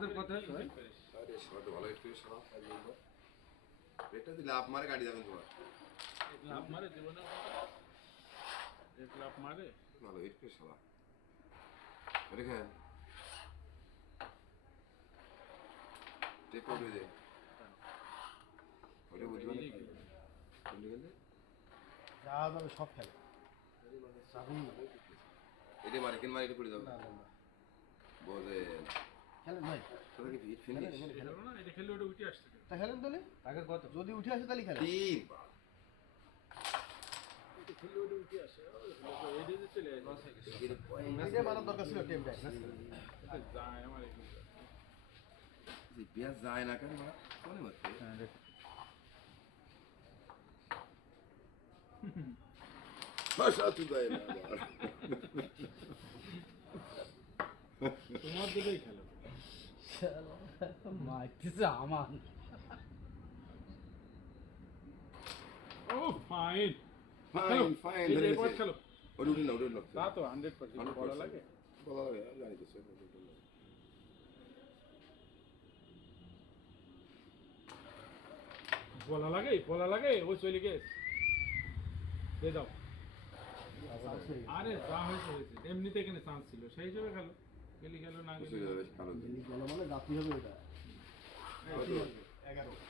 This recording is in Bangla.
আমাদের কথা হয়েছে ভাই। আরে সবাই তো ভালো একটু সারা এটা দিলে আপ মারে গাড়ি যাবেন তোমার লাভ মারে জীবনে এক লাভ মারে ভালো একটু সারা দেখেন টেপ করে দে ওটা বুঝবেন না কোনটা গেলে যা যাবে সব খেলে এটা মারে কেন মারে এটা করে দাও বলে খেলেন ভাই তোরা কি ফিনিশ খেলো না এটা খেলে ওটা উঠে আসছে তা খেলেন তাহলে আগের কত? যদি উঠে আসে তাহলে খেলেন তিন এটা খেলে ওটা উঠে আসে এটা যে চলে আসে এটা মারার দরকার ছিল টেমটা এটা যায় আমার এখানে বিয়াস যায় না কেন কোনে মতে ভাষা তুই যায় না তোমার দিকেই খেলো মাইতেছে আমার ও ফাইন ফাইন ফাইন এই ধরে রেকর্ড গেছে খেলো ওটা উঠে না ওটা না তা তো 100% বলা লাগে বলা লাগে জানি তো সে বলা লাগে ও চলে গেছে দিয়ে দাও আরে যা হয়েছে হয়েছে এমনিতে এখানে চান্স ছিল সেই হিসেবে খেলো গেলি খেলো না গেলি বুঝে যাবে কালো মানে জাতি হবে এটা এই, 11